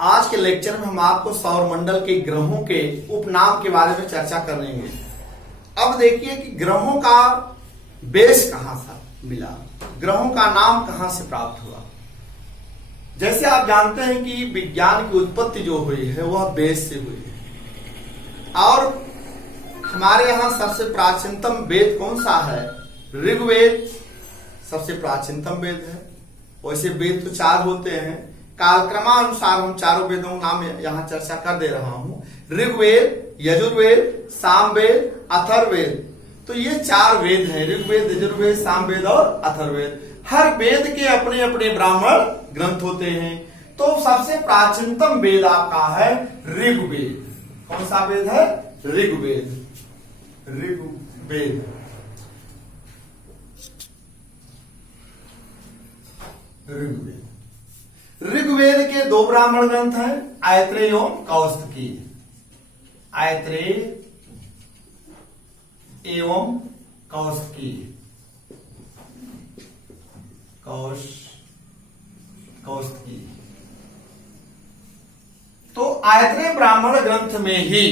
आज के लेक्चर में हम आपको सौर मंडल के ग्रहों के उपनाम के बारे में चर्चा करेंगे। अब देखिए कि ग्रहों का बेस कहां से मिला, ग्रहों का नाम कहां से प्राप्त हुआ। जैसे आप जानते हैं कि विज्ञान की उत्पत्ति जो हुई है वह बेस से हुई है और हमारे यहाँ सबसे प्राचीनतम वेद कौन सा है? ऋग्वेद सबसे प्राचीनतम वेद है। वैसे वेद तो 4 होते हैं, कालक्रमानुसार हम चारों वेदों का नाम यहाँ चर्चा कर दे रहा हूँ। ऋग्वेद, यजुर्वेद, सामवेद, अथर्ववेद। तो ये 4 वेद हैं, ऋग्वेद, यजुर्वेद, सामवेद और अथर्ववेद। हर वेद के अपने अपने ब्राह्मण ग्रंथ होते हैं। तो सबसे प्राचीनतम वेद आपका है ऋग्वेद। कौन सा वेद है? ऋग्वेद। ऋग्वेद ऋग्वेद के 2 ब्राह्मण ग्रंथ हैं, आयत्रेय एवं कौस्तुकी। आयत्रेय एवं कौस्तुकी। कौस्तुकी। तो आयत्रेय ब्राह्मण ग्रंथ में ही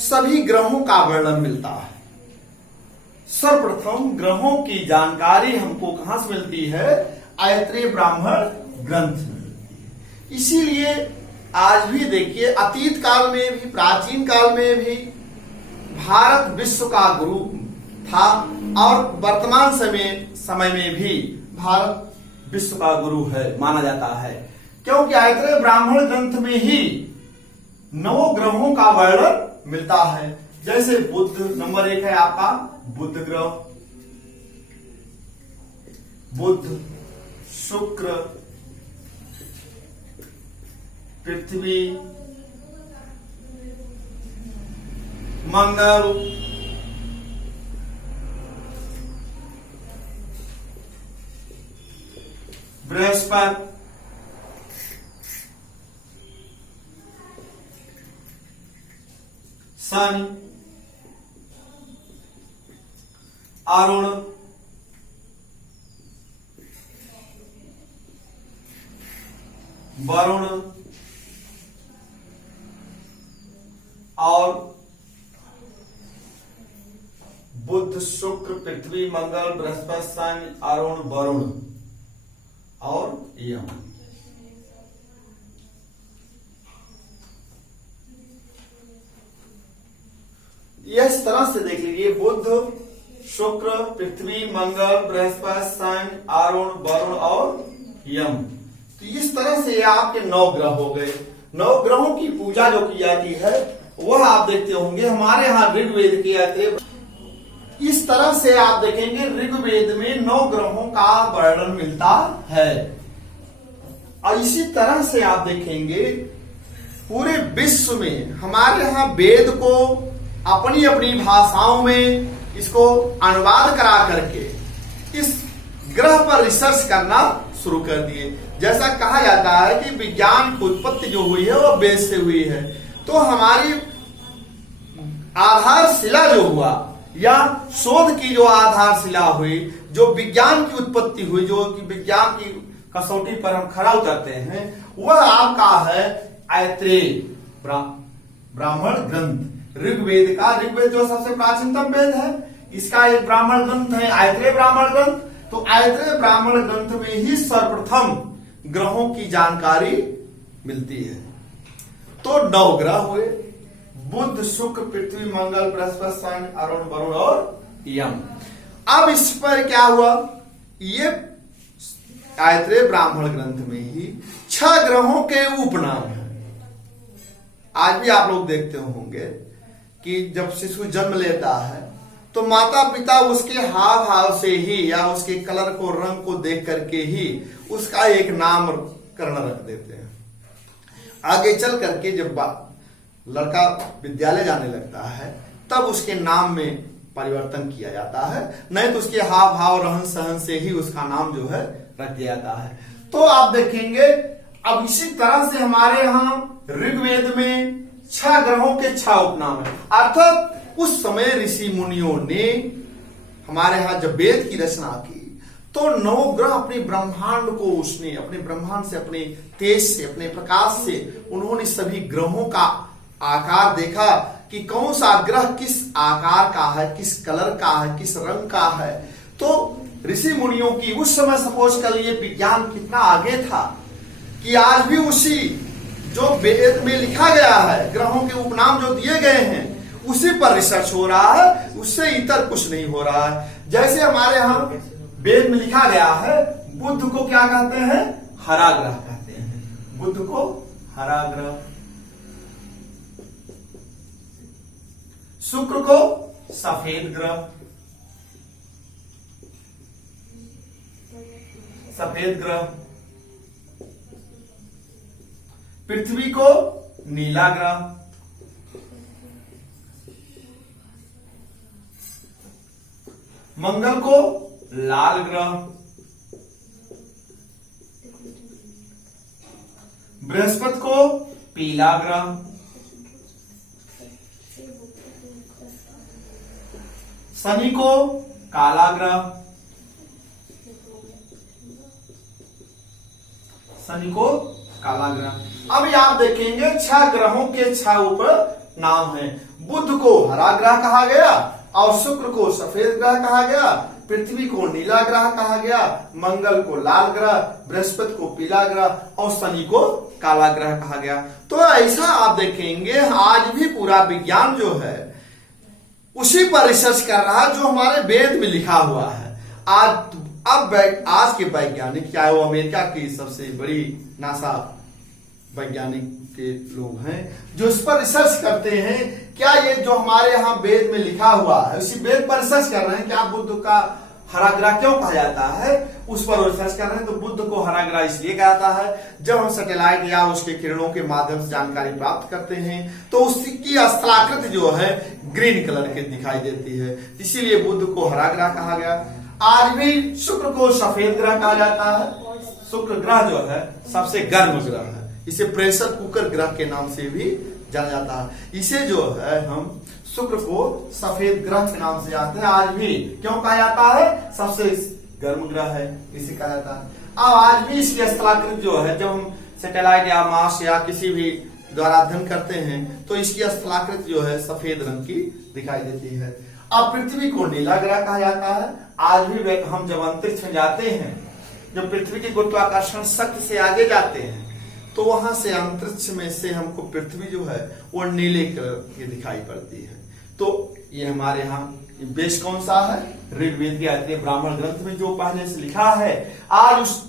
सभी ग्रहों का वर्णन मिलता है। सर्वप्रथम ग्रहों की जानकारी हमको कहां से मिलती है? आयत्रेय ब्राह्मण ग्रंथ में मिलती है। इसीलिए आज भी देखिए, अतीत काल में भी, प्राचीन काल में भी भारत विश्व का गुरु था और वर्तमान समय में भी भारत विश्व का गुरु है, माना जाता है। क्योंकि आयत्रेय ब्राह्मण ग्रंथ में ही 9 ग्रहों का वर्णन मिलता है। जैसे बुध नंबर 1 है आपका, बुध ग्रह, बुध, शुक्र, पृथ्वी, मंगल, बृहस्पति, शनि, अरुण, वरुण और बुध, शुक्र, पृथ्वी, मंगल, बृहस्पति, शनि, अरुण, वरुण और यम। इस तरह से देख लीजिए, बुध, शुक्र, पृथ्वी, मंगल, बृहस्पति, शनि, अरुण, वरुण और यम। तो इस तरह से आपके 9 ग्रह हो गए। 9 ग्रहों की पूजा जो की जाती है वह आप देखते होंगे हमारे यहाँ ऋग्वेद के आते। इस तरह से आप देखेंगे ऋग्वेद में 9 ग्रहों का वर्णन मिलता है। और इसी तरह से आप देखेंगे पूरे विश्व में हमारे यहाँ वेद को अपनी अपनी भाषाओं में इसको अनुवाद करा करके इस ग्रह पर रिसर्च करना शुरू कर दिए। जैसा कहा जाता है कि विज्ञान की उत्पत्ति जो हुई है वो वेद से हुई है। तो हमारी आधारशिला जो हुआ या शोध की जो आधारशिला हुई, जो विज्ञान की उत्पत्ति हुई, जो कि विज्ञान की कसौटी पर हम खरा उतरते हैं, वह आपका है आयत्रेय ब्राह्मण ग्रंथ ऋग्वेद का। ऋग्वेद जो सबसे प्राचीनतम वेद है, इसका एक ब्राह्मण ग्रंथ है आयत्रेय ब्राह्मण ग्रंथ। तो आयत्रेय ब्राह्मण ग्रंथ में ही सर्वप्रथम ग्रहों की जानकारी मिलती है। तो 9 ग्रह हुए, बुध, शुक्र, पृथ्वी, मंगल, बृहस्पति, शनि, अरुण, वरुण और यम। अब इस पर क्या हुआ? ये आयत्रेय ब्राह्मण ग्रंथ में ही 6 ग्रहों के उपनाम हैं। आज भी आप लोग देखते होंगे कि जब शिशु जन्म लेता है तो माता पिता उसके हाव भाव से ही या उसके कलर को, रंग को देख करके ही उसका एक नामकरण रख देते हैं। आगे चल करके जब लड़का विद्यालय जाने लगता है तब उसके नाम में परिवर्तन किया जाता है, नहीं तो उसके हाव भाव, रहन सहन से ही उसका नाम जो है रख दिया जाता है। तो आप देखेंगे अब इसी तरह से हमारे यहाँ ऋग्वेद में 6 ग्रहों के 6 उपनाम है। अर्थात उस समय ऋषि मुनियों ने हमारे यहाँ जब वेद की रचना की तो नवग्रह अपने ब्रह्मांड को उसने अपने ब्रह्मांड से, अपने तेज से, अपने प्रकाश से उन्होंने सभी ग्रहों का आकार देखा कि कौन सा ग्रह किस आकार का है, किस कलर का है, किस रंग का है। तो ऋषि मुनियों की उस समय सपोज कर लिए विज्ञान कितना आगे था कि आज भी उसी जो वेद में लिखा गया है, ग्रहों के उपनाम जो दिए गए हैं, उसी पर रिसर्च हो रहा है, उससे इतर कुछ नहीं हो रहा है। जैसे हमारे यहाँ वेद में लिखा गया है, बुध को क्या कहते हैं? हरा ग्रह कहते हैं। बुध को हरा ग्रह, शुक्र को सफेद ग्रह, सफेद ग्रह, पृथ्वी को नीला ग्रह, मंगल को लाल ग्रह, बृहस्पति को पीला ग्रह, शनि को काला ग्रह, शनि को काला ग्रह। अभी आप देखेंगे 6 ग्रहों के 6 ऊपर नाम है। बुध को हरा ग्रह कहा गया और शुक्र को सफेद ग्रह कहा गया, पृथ्वी को नीला ग्रह कहा गया, मंगल को लाल ग्रह, बृहस्पति को पीला ग्रह और शनि को काला ग्रह कहा गया। तो ऐसा आप देखेंगे आज भी पूरा विज्ञान जो है उसी पर रिसर्च कर रहा है जो हमारे वेद में लिखा हुआ है। आज के वैज्ञानिक, चाहे वो अमेरिका की सबसे बड़ी नासा वैज्ञानिक के लोग हैं, जो इस पर रिसर्च करते हैं, क्या ये जो हमारे यहाँ वेद में लिखा हुआ है उसी वेद पर रिसर्च कर रहे हैं। क्या बुध का हरा ग्रह क्यों कहा जाता है, उस पर रिसर्च कर रहे हैं। तो बुध को हरा ग्रह इसलिए कहा जाता है, जब हम सैटेलाइट या उसके किरणों के माध्यम से जानकारी प्राप्त करते हैं तो उसकी स्थलाकृति जो है ग्रीन कलर की दिखाई देती है, इसीलिए बुध को हरा ग्रह कहा गया। आज भी शुक्र को सफेद ग्रह कहा जाता है। शुक्र ग्रह जो है सबसे गर्म ग्रह है, इसे प्रेशर कुकर ग्रह के नाम से भी जाना जाता है। इसे जो है हम शुक्र को सफेद ग्रह के नाम से जानते हैं। आज भी क्यों कहा जाता है? सबसे गर्म ग्रह है, इसे कहा जाता है। अब आज भी इसकी स्थलाकृति जो है, जब हम सैटेलाइट या मार्स या किसी भी द्वारा अध्ययन करते हैं तो इसकी स्थलाकृति जो है सफेद रंग की दिखाई देती है। अब पृथ्वी को नीला ग्रह कहा जाता है। आज भी हम जब अंतरिक्ष में जाते हैं, जब पृथ्वी के गुरुत्वाकर्षण शक्ति से आगे जाते हैं तो वहां से अंतरिक्ष में से हमको पृथ्वी जो है वो नीले कलर की दिखाई पड़ती है। तो ये हमारे यहाँ बेस कौन सा है? ऋग्वेद के ब्राह्मण ग्रंथ में जो पहले से लिखा है, आज उस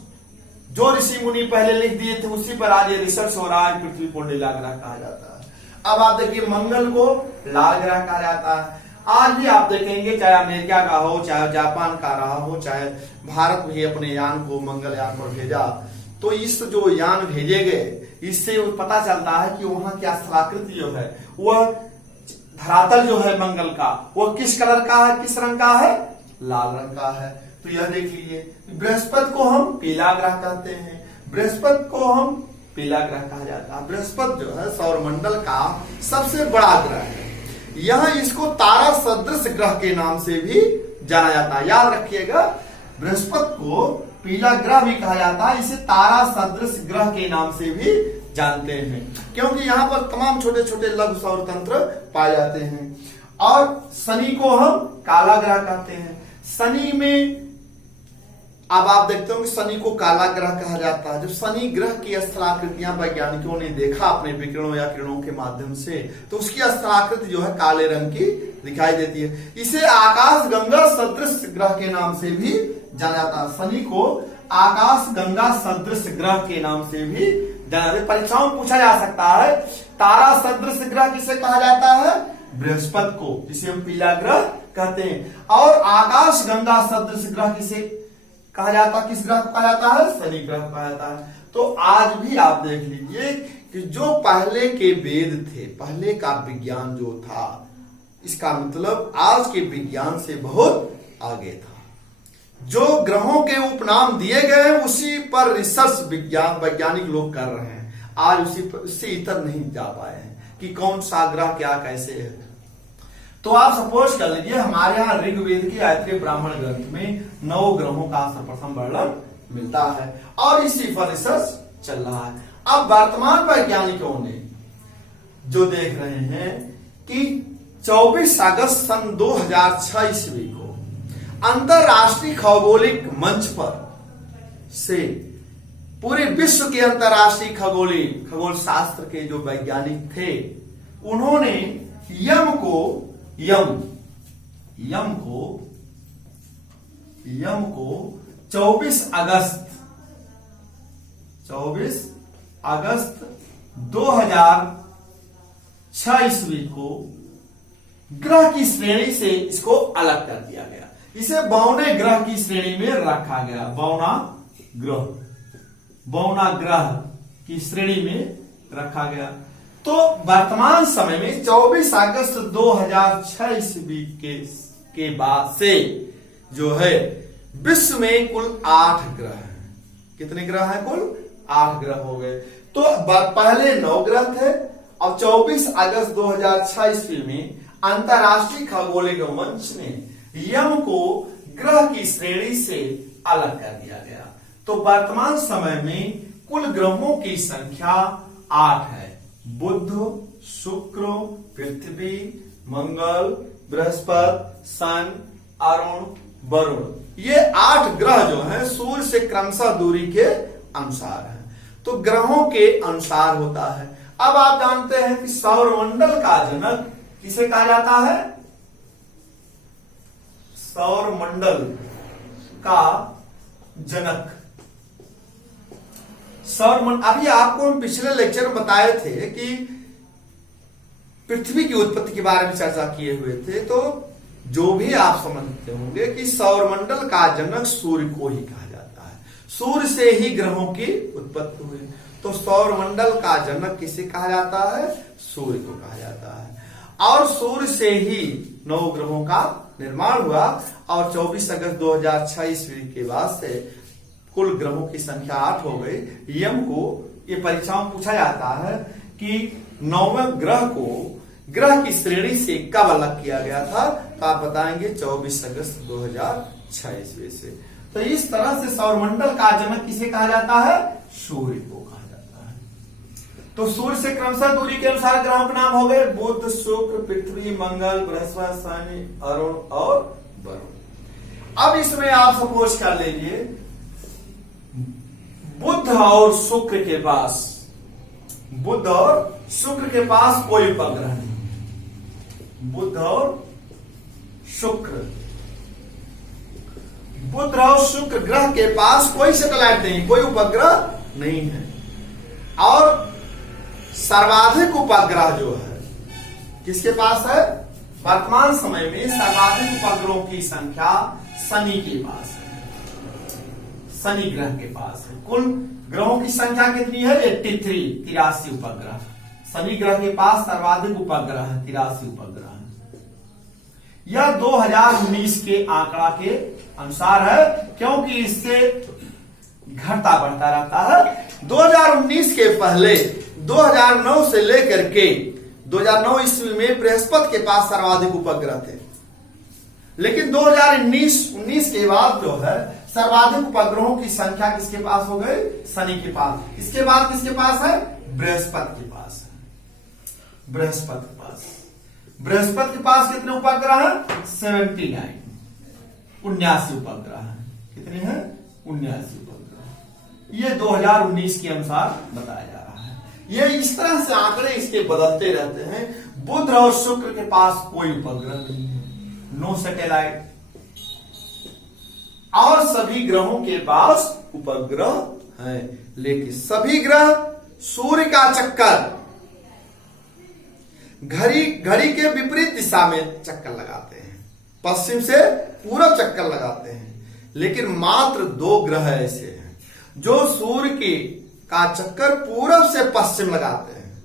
जो ऋषि मुनि पहले लिख दिए थे उसी पर आज ये रिसर्च हो रहा है। पृथ्वी को नीला ग्रह कहा जाता है। अब आप देखिए मंगल को लाल ग्रह कहा जाता है। आज भी आप देखेंगे, चाहे अमेरिका का हो, चाहे जापान का रहा हो, चाहे भारत भी अपने यान को मंगलयान पर भेजा, तो इस जो यान भेजे गए इससे पता चलता है कि वहां की स्थलाकृति जो है वह धरातल जो है मंगल का वो किस कलर का है, किस रंग का है? लाल रंग का है। तो यह देख लीजिए, बृहस्पति को हम पीला ग्रह कहते हैं। बृहस्पति को हम पीला ग्रह कहा जाता है। बृहस्पति जो है सौरमंडल का सबसे बड़ा ग्रह है। यह इसको तारा सदृश ग्रह के नाम से भी जाना जाता है। याद रखिएगा, बृहस्पति को पीला ग्रह भी कहा जाता है, इसे तारा सदृश ग्रह के नाम से भी जानते हैं, क्योंकि यहाँ पर तमाम छोटे छोटे लघु सौर तंत्र पाए जाते हैं। और शनि को हम काला ग्रह कहते हैं। शनि में अब आप देखते हो कि शनि को काला ग्रह कहा जाता है। जब शनि ग्रह की स्थलाकृतियां वैज्ञानिकों ने देखा अपने विकिरणों या किरणों के माध्यम से, तो उसकी स्थलाकृति जो है काले रंग की दिखाई देती है। इसे आकाश गंगा सदृश ग्रह के नाम से भी जाना जाता है। शनि को आकाश गंगा सदृश ग्रह के नाम से भी जाना जाता है। परीक्षाओं में पूछा जा सकता है, तारा सदृश ग्रह किसे कहा जाता है? बृहस्पति को, जिसे हम पीला ग्रह कहते हैं। और आकाश गंगा सदृश ग्रह किसे कहा जाता है? किस ग्रह को कहा जाता है? शनि ग्रह को कहा जाता है। तो आज भी आप देख लीजिए कि जो पहले के वेद थे, पहले का विज्ञान जो था, इसका मतलब आज के विज्ञान से बहुत आगे था। जो ग्रहों के उपनाम दिए गए उसी पर रिसर्च वैज्ञानिक लोग कर रहे हैं। आज उससे इतर नहीं जा पाए हैं कि कौन सा ग्रह क्या कैसे है। तो आप सपोज कर लीजिए हमारे यहाँ ऋग्वेद के आयत्रीय ब्राह्मण ग्रंथ में 9 ग्रहों का सर्वप्रथम वर्णन मिलता है और इसी पर रिसर्च चल रहा है। अब वर्तमान वैज्ञानिकों ने जो देख रहे हैं कि 24 अगस्त सन 2006 ईस्वी को अंतरराष्ट्रीय खगोलिक मंच पर से पूरे विश्व के अंतरराष्ट्रीय खगोल शास्त्र के जो वैज्ञानिक थे उन्होंने यम को 24 अगस्त 2006 ईस्वी को ग्रह की श्रेणी से इसको अलग कर दिया गया। इसे बौने ग्रह की श्रेणी में रखा गया। बौना ग्रह की श्रेणी में रखा गया। तो वर्तमान समय में 24 अगस्त 2006 ईस्वी के बाद से जो है विश्व में कुल 8 ग्रह हैं। कितने ग्रह हैं? कुल 8 ग्रह हो गए। तो पहले 9 ग्रह थे। अब 24 अगस्त 2006 ईस्वी में अंतरराष्ट्रीय खगोलिक मंच ने यम को ग्रह की श्रेणी से अलग कर दिया गया। तो वर्तमान समय में कुल ग्रहों की संख्या 8 है। बुध, शुक्र, पृथ्वी, मंगल, बृहस्पति, सन, अरुण, वरुण, ये 8 ग्रह जो हैं सूर्य से क्रमशः दूरी के अनुसार हैं। तो ग्रहों के अनुसार होता है। अब आप जानते हैं कि सौरमंडल का जनक किसे कहा जाता है? सौरमंडल का जनक अभी आपको हम पिछले लेक्चर में बताए थे कि पृथ्वी की उत्पत्ति के बारे में चर्चा किए हुए थे। तो जो भी आप समझते होंगे कि सौरमंडल का जनक सूर्य को ही कहा जाता है। सूर्य से ही ग्रहों की उत्पत्ति हुई। तो सौरमंडल का जनक किसे कहा जाता है? सूर्य को कहा जाता है। और सूर्य से ही 9 ग्रहों का निर्माण हुआ। और 24 अगस्त 2006 ईस्वी के बाद से कुल ग्रहों की संख्या 8 हो गई। यम को ये परीक्षाओं में पूछा जाता है कि 9वें ग्रह को ग्रह की श्रेणी से कब अलग किया गया था? तो आप बताएंगे 24 अगस्त 2006 ईस्वी से। तो इस तरह से सौरमंडल का जनक किसे कहा जाता है? सूर्य को कहा जाता है। तो सूर्य से क्रमशः दूरी के अनुसार ग्रहों के नाम हो गए बुध, शुक्र, पृथ्वी, मंगल, बृहस्पति, शनि, अरुण और वरुण। अब इसमें आप सपोज कर लीजिए बुध और शुक्र के पास कोई उपग्रह नहीं। बुध और शुक्र ग्रह के पास कोई सैटेलाइट नहीं, कोई उपग्रह नहीं है। और सर्वाधिक उपग्रह जो है किसके पास है? वर्तमान समय में सर्वाधिक उपग्रहों की संख्या शनि के पास है। शनि ग्रह के पास है। कुल ग्रहों की संख्या कितनी है? 83 उपग्रह। शनि ग्रह के पास सर्वाधिक उपग्रह है, 83 उपग्रह है। यह 2019 के आंकड़ा के अनुसार है, क्योंकि इससे घटता बढ़ता रहता है। 2019 के पहले 2009 से लेकर के 2009 ईस्वी में बृहस्पति के पास सर्वाधिक उपग्रह थे। लेकिन 2019 के बाद जो है सर्वाधिक उपग्रहों की संख्या किसके पास हो गई? शनि के पास। इसके बाद किसके पास है? बृहस्पति के पास है। बृहस्पति के पास कितने उपग्रह हैं? 79 उपग्रह हैं। कितने हैं? 79 उपग्रह। ये 2019 के अनुसार बताया जा रहा है। ये इस तरह से आंकड़े इसके बदलते रहते हैं। बुध और शुक्र के पास कोई उपग्रह नहीं है, नो सैटेलाइट। और सभी ग्रहों के पास उपग्रह है, लेकिन सभी ग्रह सूर्य का चक्कर घड़ी के विपरीत दिशा में चक्कर लगाते हैं। पश्चिम से पूरब चक्कर लगाते हैं। लेकिन मात्र 2 ग्रह ऐसे हैं जो सूर्य का चक्कर पूरब से पश्चिम लगाते हैं,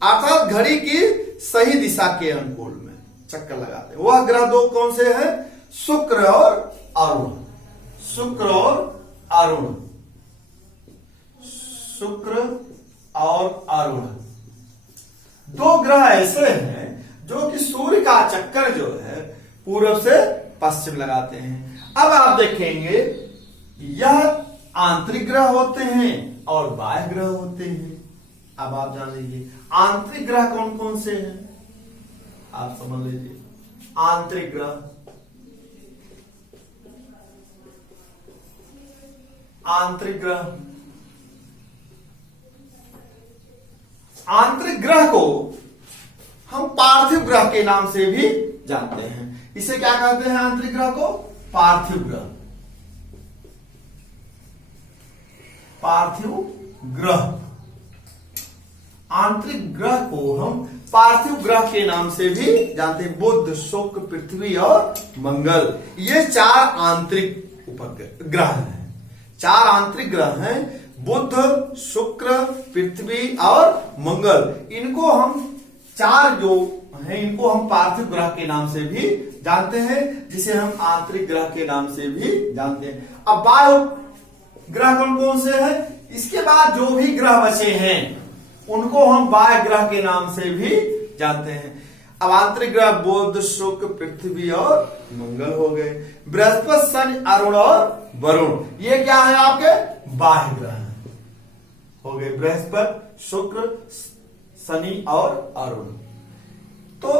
अर्थात घड़ी की सही दिशा के अनुकूल में चक्कर लगाते हैं। वह ग्रह 2 कौन से हैं? शुक्र और अरुण। शुक्र और अरुण 2 ग्रह ऐसे हैं जो कि सूर्य का चक्कर जो है पूर्व से पश्चिम लगाते हैं। अब आप देखेंगे यह आंतरिक ग्रह होते हैं और बाह्य ग्रह होते हैं। अब आप जान लीजिए आंतरिक ग्रह कौन कौन से हैं, आप समझ लीजिए। आंतरिक ग्रह, आंतरिक ग्रह, आंतरिक ग्रह को हम पार्थिव ग्रह के नाम से भी जानते हैं। इसे क्या कहते हैं? आंतरिक ग्रह को पार्थिव ग्रह, पार्थिव ग्रह। आंतरिक ग्रह को हम पार्थिव ग्रह के नाम से भी जानते हैं। बुध, शुक्र, पृथ्वी और मंगल, ये 4 आंतरिक उपग्रह हैं। 4 आंतरिक ग्रह हैं, बुध, शुक्र, पृथ्वी और मंगल। इनको हम 4 जो हैं इनको हम पार्थिव ग्रह के नाम से भी जानते हैं, जिसे हम आंतरिक ग्रह के नाम से भी जानते हैं। अब बाह्य ग्रह कौन कौन से हैं? इसके बाद जो भी ग्रह बचे हैं उनको हम बाह्य ग्रह के नाम से भी जानते हैं। अब आंतरिक ग्रह बुध, शुक्र, पृथ्वी और मंगल हो गए। बृहस्पति, शनि, अरुण और वरुण, ये क्या है? आपके बाह्य ग्रह हो गए। बृहस्पति, शुक्र, शनि और अरुण। तो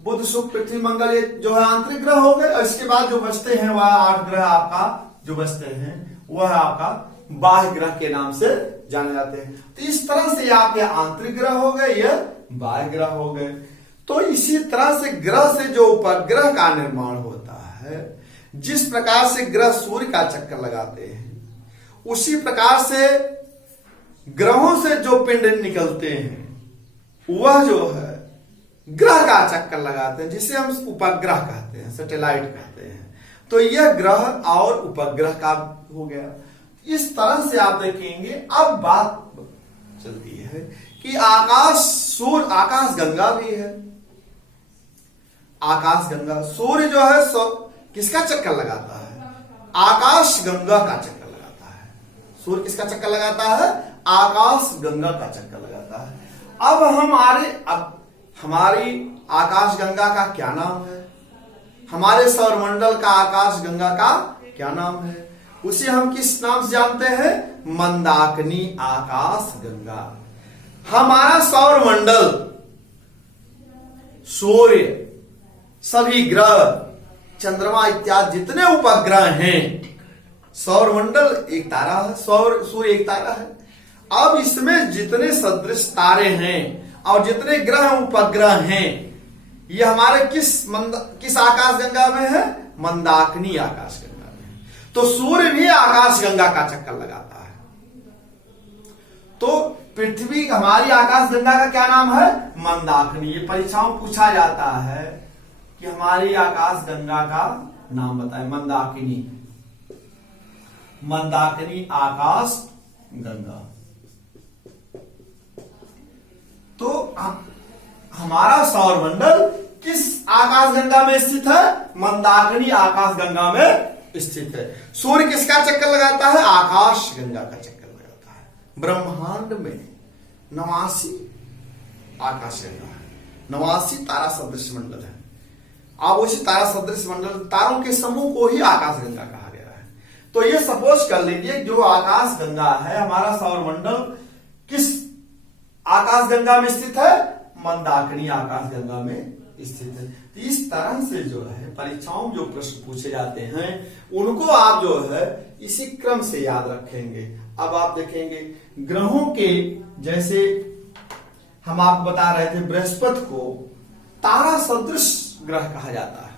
बुध, शुक्र, पृथ्वी, मंगल ये जो है आंतरिक ग्रह हो गए। और इसके बाद जो बचते हैं वह 8 ग्रह आपका जो बचते हैं वह आपका बाह्य ग्रह के नाम से जाने जाते हैं। तो इस तरह से आपके आंतरिक ग्रह हो गए, यह बाह्य ग्रह हो गए। तो इसी तरह से ग्रह से जो उपग्रह का निर्माण होता है, जिस प्रकार से ग्रह सूर्य का चक्कर लगाते हैं, उसी प्रकार से ग्रहों से जो पिंड निकलते हैं वह जो है ग्रह का चक्कर लगाते हैं, जिसे हम उपग्रह कहते हैं, सैटेलाइट कहते हैं। तो यह ग्रह और उपग्रह का हो गया। इस तरह से आप देखेंगे। अब बात चलती है कि आकाश गंगा भी है। आकाश गंगा, सूर्य जो है किसका चक्कर लगाता है? आकाश गंगा का चक्कर लगाता है। सूर्य किसका चक्कर लगाता है? आकाश गंगा का चक्कर लगाता है। अब हमारी आकाश गंगा का क्या नाम है? हमारे सौरमंडल का आकाश गंगा का क्या नाम है? उसे हम किस नाम से जानते हैं? मंदाकिनी आकाश गंगा। हमारा सौरमंडल, सूर्य, सभी ग्रह, चंद्रमा इत्यादि जितने उपग्रह हैं, सौरमंडल एक तारा है, सूर्य एक तारा है। अब इसमें जितने सदृश तारे हैं और जितने ग्रह उपग्रह हैं, ये हमारे किस आकाश गंगा में है? मंदाकिनी आकाश गंगा में। तो सूर्य भी आकाश गंगा का चक्कर लगाता है। तो पृथ्वी हमारी आकाश गंगा का क्या नाम है? मंदाकिनी। ये परीक्षाओं पूछा जाता है कि हमारी आकाश गंगा का नाम बताएं। मंदाकिनी, मंदाकिनी आकाश गंगा। तो हमारा सौरमंडल किस आकाश गंगा में स्थित है? मंदाकिनी आकाश गंगा में स्थित है। सूर्य किसका चक्कर लगाता है? आकाश गंगा का चक्कर लगाता है। ब्रह्मांड में 89 आकाश गंगा है, 89 तारा सदृश मंडल है। अब उसी तारा सदृश मंडल, तारों के समूह को ही आकाश गंगा कहा गया है। तो ये सपोज कर लीजिए जो आकाश गंगा है, हमारा सौरमंडल किस आकाश गंगा में स्थित है? मंदाकिनी आकाश गंगा में स्थित है। तो इस तरह से जो है परीक्षाओं जो प्रश्न पूछे जाते हैं उनको आप जो है इसी क्रम से याद रखेंगे। अब आप देखेंगे ग्रहों के, जैसे हम आपको बता रहे थे, बृहस्पति को तारा सदृश ग्रह कहा जाता है।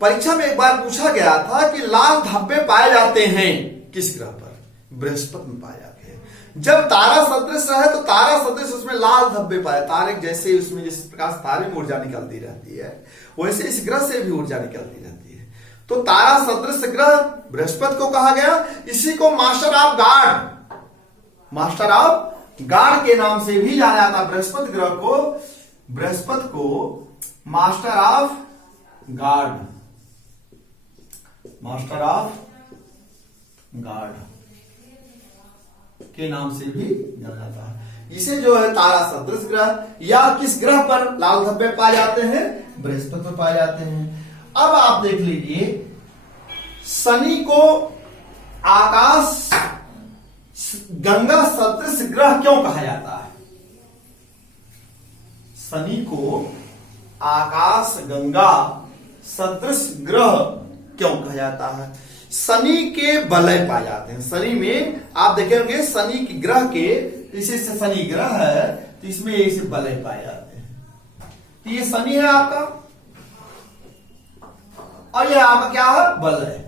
परीक्षा में एक बार पूछा गया था कि लाल धब्बे पाए जाते हैं किस ग्रह पर? बृहस्पति में पाए जाते हैं। जब तारा सदृश है तो तारा सदृश उसमें लाल धब्बे पाए, तारे जैसे उसमें जिस प्रकार तारे में ऊर्जा निकलती रहती है वैसे इस ग्रह से भी ऊर्जा निकलती रहती है। तो तारा सदृश ग्रह बृहस्पति को कहा गया। इसी को मास्टर ऑफ गॉड के नाम से भी जाना जाता है। बृहस्पति ग्रह को, बृहस्पति को master of God, master of God के नाम से भी जाना जाता है। इसे जो है तारा सदृश ग्रह, या किस ग्रह पर लाल धब्बे पाए जाते हैं? बृहस्पति पर पाए जाते हैं। अब आप देख लीजिए, शनि को आकाश गंगा सदृश ग्रह क्यों कहा जाता है? शनि को आकाश गंगा सदृश ग्रह क्यों कहा जाता है? शनि के वलय पाए जाते हैं। शनि में आप देखेंगे, शनि के ग्रह के, इसे शनि ग्रह है तो इसमें ऐसे वलय पाए जाते हैं। तो ये शनि है आपका, और ये आपका क्या है? वलय।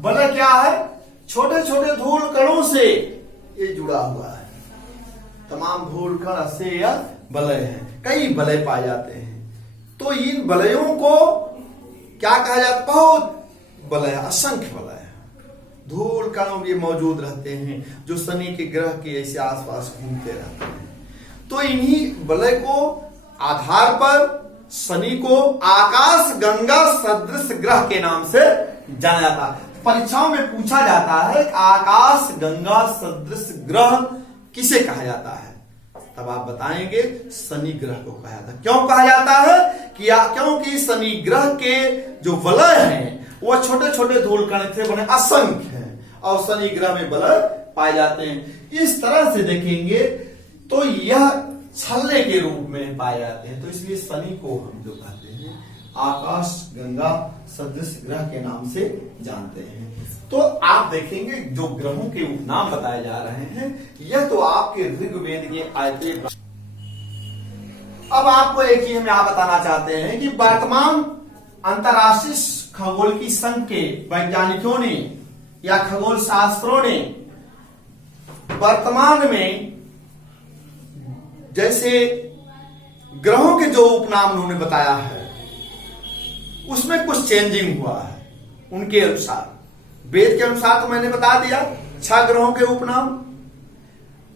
वलय क्या है? छोटे छोटे धूल कणों से ये जुड़ा हुआ है। तमाम धूल कण से यह वलय है। कई वलय पाए जाते हैं। तो इन वलयों को क्या कहा जाता है? बहुत वलय, असंख्य वलय, धूल कण भी मौजूद रहते हैं जो शनि के ग्रह के ऐसे आसपास घूमते रहते हैं। तो इन्हीं वलय को आधार पर शनि को आकाश गंगा सदृश ग्रह के नाम से जाना जाता है। परीक्षाओं में पूछा जाता है आकाश गंगा सदृश ग्रह किसे कहा जाता है, तब आप बताएंगे शनि ग्रह को कहा जाता है। क्यों कहा जाता है? क्योंकि शनि ग्रह के जो वलय हैं वह छोटे छोटे धूल कण से बने असंख्य हैं, और शनि ग्रह में वलय पाए जाते हैं। इस तरह से देखेंगे तो यह छल्ले के रूप में पाए जाते हैं। तो इसलिए शनि को हम जो कहते हैं आकाश गंगा सदृश ग्रह के नाम से जानते हैं। तो आप देखेंगे जो ग्रहों के उपनाम बताए जा रहे हैं, यह तो आपके ऋग्वेद के आयते। अब आपको एक चीज हम यहां बताना चाहते हैं कि वर्तमान अंतरराष्ट्रीय खगोल की संघ के वैज्ञानिकों ने या खगोल शास्त्रों ने वर्तमान में जैसे ग्रहों के जो उपनाम उन्होंने बताया है उसमें कुछ चेंजिंग हुआ है उनके अनुसार। वेद के अनुसार तो मैंने बता दिया 6 ग्रहों के उपनाम।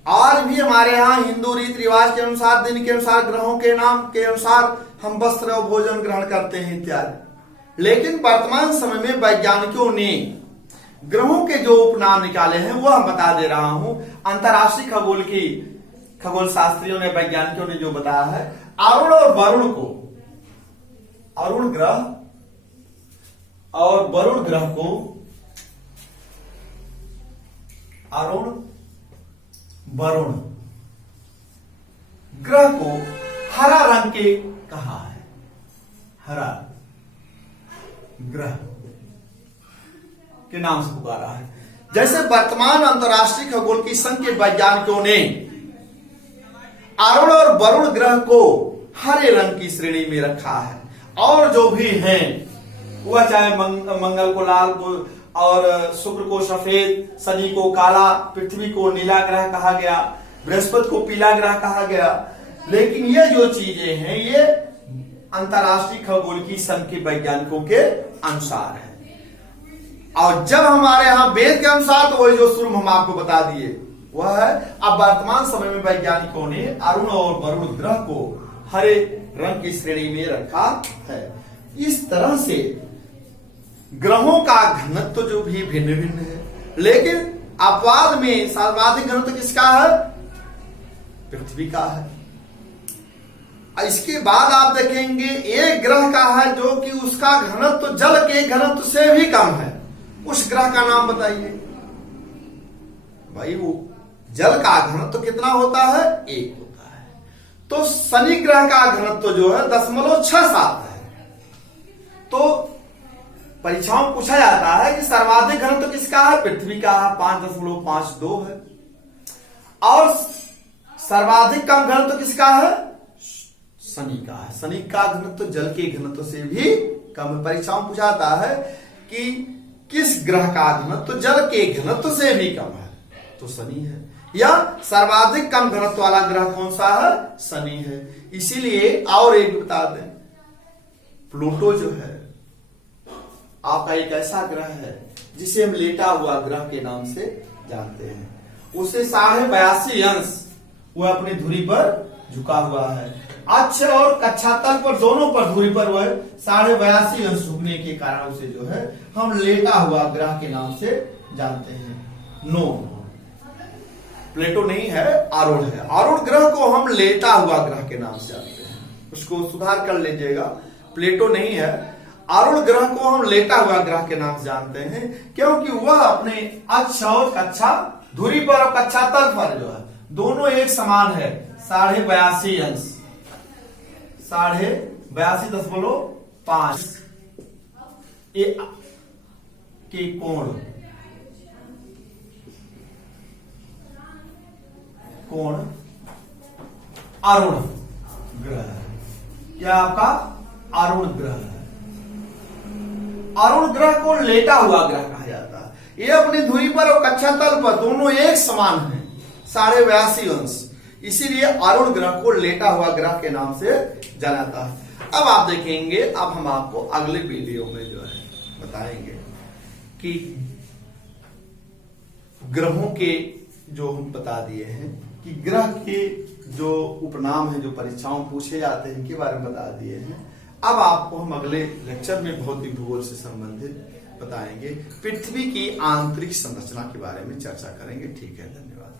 आज भी हमारे यहाँ हिंदू रीति रिवाज के अनुसार, दिन के अनुसार, ग्रहों के नाम के अनुसार हम वस्त्र और भोजन ग्रहण करते हैं इत्यादि। लेकिन वर्तमान समय में वैज्ञानिकों ने ग्रहों के जो उपनाम निकाले हैं वह हम बता दे रहा हूं। अंतरराष्ट्रीय खगोल शास्त्रियों ने, वैज्ञानिकों ने जो बताया है, अरुण और वरुण को, अरुण ग्रह और वरुण ग्रह को अरुण वरुण ग्रह को हरा रंग के कहा है। हरा ग्रह के नाम से पुकारा है। जैसे वर्तमान अंतरराष्ट्रीय खगोल की संघ के वैज्ञानिकों ने अरुण और वरुण ग्रह को हरे रंग की श्रेणी में रखा है, और जो भी हैं वह चाहे मंगल को लाल और शुक्र को सफेद, शनि को काला, पृथ्वी को नीला ग्रह कहा गया, बृहस्पति को पीला ग्रह कहा गया। लेकिन ये जो चीजें हैं ये अंतरराष्ट्रीय खगोल की संघ के वैज्ञानिकों के अनुसार है। और जब हमारे यहाँ वेद के अनुसार तो वही जो शुरू हम आपको बता दिए वह है। अब वर्तमान समय में वैज्ञानिकों ने अरुण और वरुण ग्रह को हरे रंग की श्रेणी में रखा है। इस तरह से ग्रहों का घनत्व जो भी भिन्न भिन्न है, लेकिन अपवाद में सर्वाधिक घनत्व किसका है? पृथ्वी का है। इसके बाद आप देखेंगे एक ग्रह का है जो कि उसका घनत्व जल के घनत्व से भी कम है। उस ग्रह का नाम बताइए भाई। वो जल का घनत्व कितना होता है? 1 होता है। तो शनि ग्रह का घनत्व जो है 0.67 है। तो परीक्षाओं में पूछा जाता है कि सर्वाधिक घनत्व किसका है? पृथ्वी का है, 5.52 है। और सर्वाधिक कम घनत्व किसका है? शनि का है। शनि का घनत्व जल के घनत्व से भी कम है। परीक्षाओं में पूछा जाता है कि किस ग्रह का घनत्व जल के घनत्व से भी कम है? तो शनि है। या सर्वाधिक कम घनत्व वाला ग्रह कौन सा है? शनि है। इसीलिए और एक बता दें, प्लूटो जो है आपका एक ऐसा ग्रह है जिसे हम लेटा हुआ ग्रह के नाम से जानते हैं। उसे 82.5 अंश वह अपनी धुरी पर झुका हुआ है। अक्ष और कक्षातल पर दोनों पर धुरी पर वह 82.5 अंश झुकने के कारण उसे जो है हम लेटा हुआ ग्रह के नाम से जानते हैं। 9 प्लेटो नहीं है, आरूढ़ है। आरूढ़ ग्रह को हम लेटा हुआ ग्रह के नाम से जानते हैं, उसको सुधार कर लीजिएगा। प्लेटो नहीं है, आरूढ़ ग्रह को हम लेटा हुआ ग्रह के नाम से जानते हैं, क्योंकि वह अपने अक्ष और कक्षा धुरी पर और कक्षा तल पर जो है दोनों एक समान है, 82.5 अंश, 82.5 के कोण आरूढ़ ग्रह है। क्या आपका आरूढ़ ग्रह है। आरूढ़ ग्रह को लेटा हुआ ग्रह कहा जाता है। ये अपनी धुरी पर और कक्षा तल पर दोनों एक समान है, 82.5 अंश, इसीलिए आरूढ़ ग्रह को लेटा हुआ ग्रह के नाम से जाना जाता है। अब आप देखेंगे, अब हम आपको अगले वीडियो में जो है बताएंगे कि ग्रहों के जो हम बता दिए हैं कि ग्रह के जो उपनाम है, जो परीक्षाओं में पूछे जाते हैं, इनके बारे में बता दिए हैं। अब आपको हम अगले लेक्चर में भौतिक भूगोल से संबंधित बताएंगे, पृथ्वी की आंतरिक संरचना के बारे में चर्चा करेंगे। ठीक है, धन्यवाद।